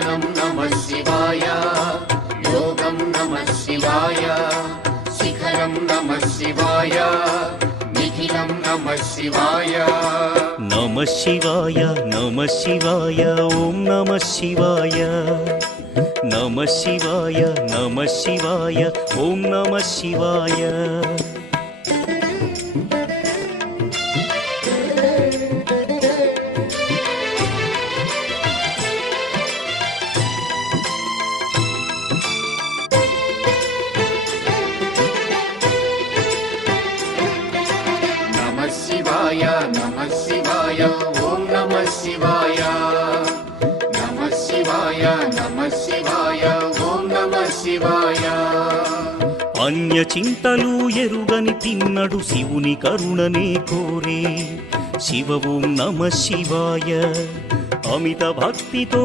ध्यानं नमः शिवाय योगं नमः शिवाय शिखरं नमः शिवाय निखिलं नमः शिवाय नमः शिवाय ॐ नमः शिवाय नमः शिवाय ॐ नमः शिवाय नमः शिवाय ॐ नमः शिवाय नमः शिवाय ॐ नमः शिवाय अन्य చింతలు ఎరుగని తిన్నడు శివుని కరుణనే కోరే శివ ఓం నమ శివాయ అమిత భక్తితో